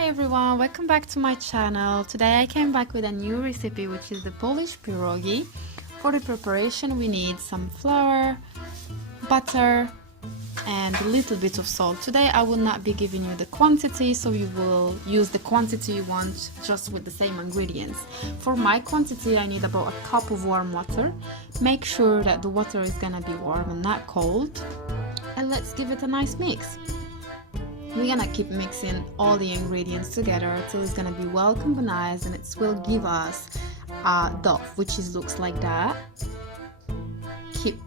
Hi everyone, welcome back to my channel. Today I came back with a new recipe, which is the Polish pierogi. For the preparation we need some flour, butter and a little bit of salt. Today I will not be giving you the quantity, so you will use the quantity you want just with the same ingredients. For my quantity I need about a cup of warm water. Make sure that the water is gonna be warm and not cold. And let's give it a nice mix. We're gonna keep mixing all the ingredients together until it's gonna be well combined, and it will give us a dough which looks like that. Keep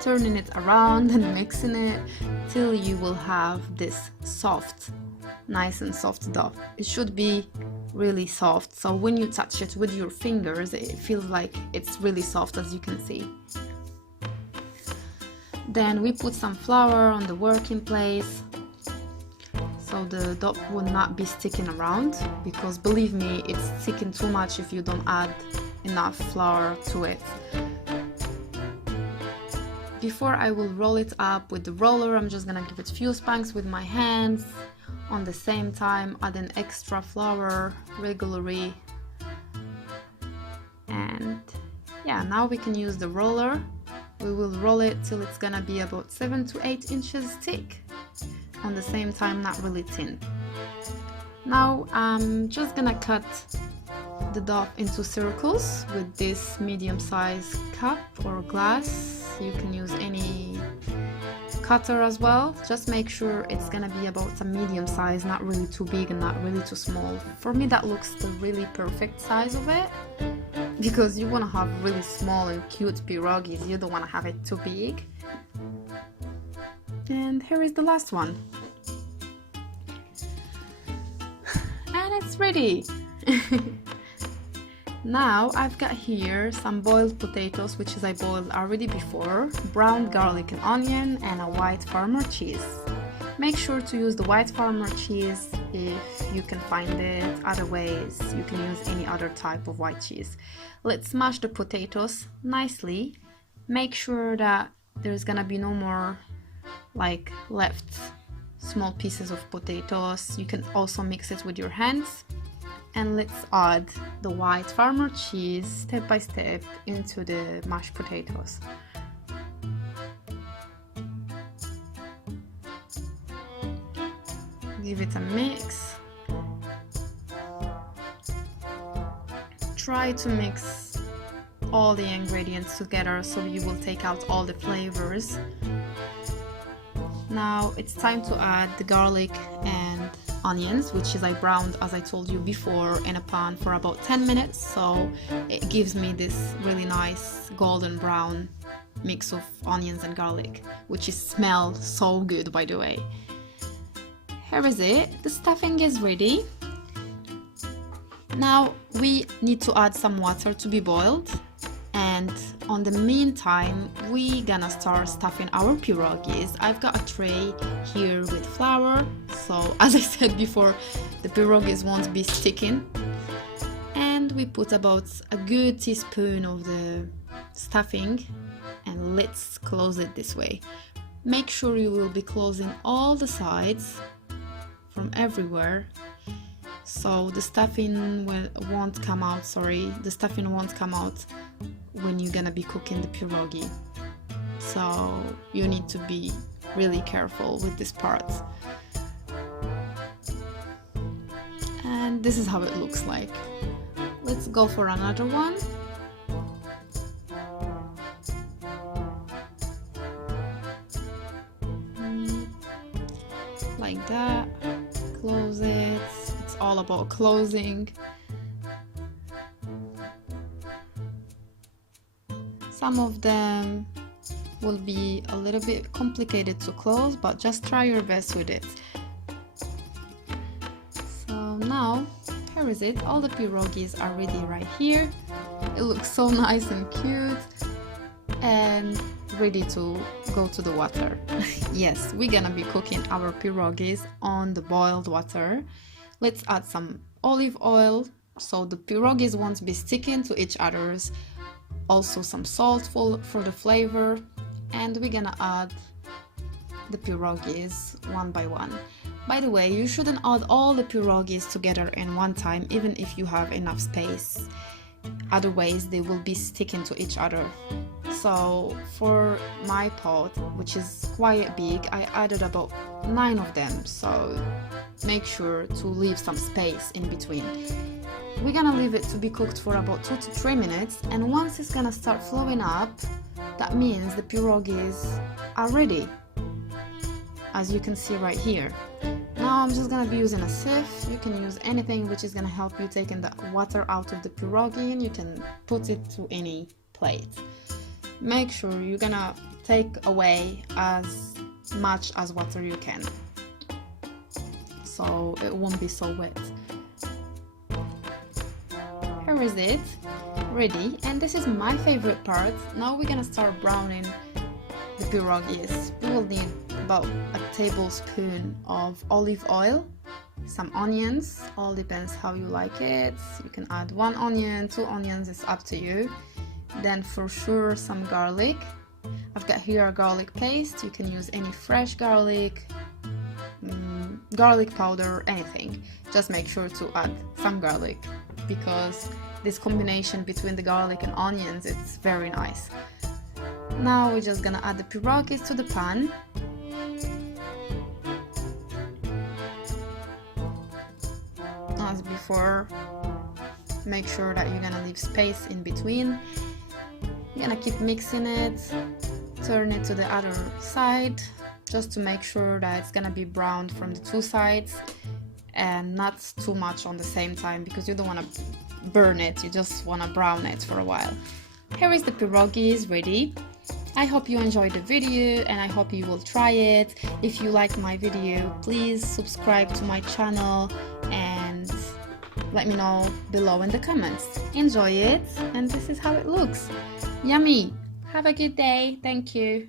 turning it around and mixing it till you will have this soft, nice and soft dough. It should be really soft, so when you touch it with your fingers it feels like it's really soft, as you can see. Then we put some flour on the working place, so the dough will not be sticking around, because believe me, it's sticking too much if you don't add enough flour to it. Before I will roll it up with the roller, I'm just gonna give it a few spanks with my hands, on the same time adding extra flour regularly. And yeah, now we can use the roller. We will roll it till it's gonna be about 7 to 8 inches thick. On the same time, not really thin. Now I'm just gonna cut the dough into circles with this medium-sized cup or glass. You can use any cutter as well. Just make sure it's gonna be about a medium size, not really too big and not really too small. For me that looks the really perfect size of it, because you want to have really small and cute pierogis, you don't want to have it too big. And here is the last one. And it's ready! Now I've got here some boiled potatoes, which I boiled already before, brown garlic and onion, and a white farmer cheese. Make sure to use the white farmer cheese if you can find it, otherwise you can use any other type of white cheese. Let's smash the potatoes nicely. Make sure that there's gonna be no more like left small pieces of potatoes. You can also mix it with your hands. And let's add the white farmer cheese step by step into the mashed potatoes. Give it a mix. Try to mix all the ingredients together so you will take out all the flavors. Now it's time to add the garlic and onions, which I browned, as I told you before, in a pan for about 10 minutes, so it gives me this really nice golden brown mix of onions and garlic, which smells so good, by the way. Here is it. The stuffing is ready. Now we need to add some water to be boiled, and on the meantime we gonna start stuffing our pierogis. I've got a tray here with flour, so as I said before, the pierogis won't be sticking. And we put about a good teaspoon of the stuffing, and let's close it this way. Make sure you will be closing all the sides from everywhere, so the stuffing won't come out, the stuffing won't come out when you're gonna be cooking the pierogi. So you need to be really careful with this part. And this is how it looks like. Let's go for another one. Like that. Close it. It's all about closing. Some of them will be a little bit complicated to close, but just try your best with it. So now, here is it. All the pierogis are ready right here. It looks so nice and cute and ready to go to the water. Yes, we're gonna be cooking our pierogis on the boiled water. Let's add some olive oil so the pierogis won't be sticking to each other's. Also some salt for the flavor, and we're gonna add the pierogis one by one. By the way, you shouldn't add all the pierogis together in one time, even if you have enough space. Otherwise, they will be sticking to each other. So for my pot, which is quite big, I added about 9 of them, so make sure to leave some space in between. We're gonna leave it to be cooked for about 2 to 3 minutes, and once it's gonna start flowing up, that means the pierogis are ready, as you can see right here. Now I'm just gonna be using a sieve. You can use anything which is gonna help you taking the water out of the pierogi, and you can put it to any plate. Make sure you're gonna take away as much as water you can, so it won't be so wet. Here is it, ready, and this is my favorite part. Now we're gonna start browning the pierogis. We will need about a tablespoon of olive oil, some onions, all depends how you like it. You can add 1 onion, 2 onions, it's up to you. Then for sure some garlic. I've got here a garlic paste. You can use any fresh garlic, garlic powder, anything. Just make sure to add some garlic, because this combination between the garlic and onions, it's very nice. Now we're just gonna add the pierogis to the pan. As before, make sure that you're gonna leave space in between. You're gonna keep mixing it, turn it to the other side, just to make sure that it's gonna be browned from the 2 sides and not too much on the same time, because you don't want to burn it, you just want to brown it for a while. Here is the pierogis ready. I hope you enjoyed the video, and I hope you will try it. If you like my video, please subscribe to my channel and let me know below in the comments. Enjoy it, and this is how it looks. Yummy! Have a good day. Thank you.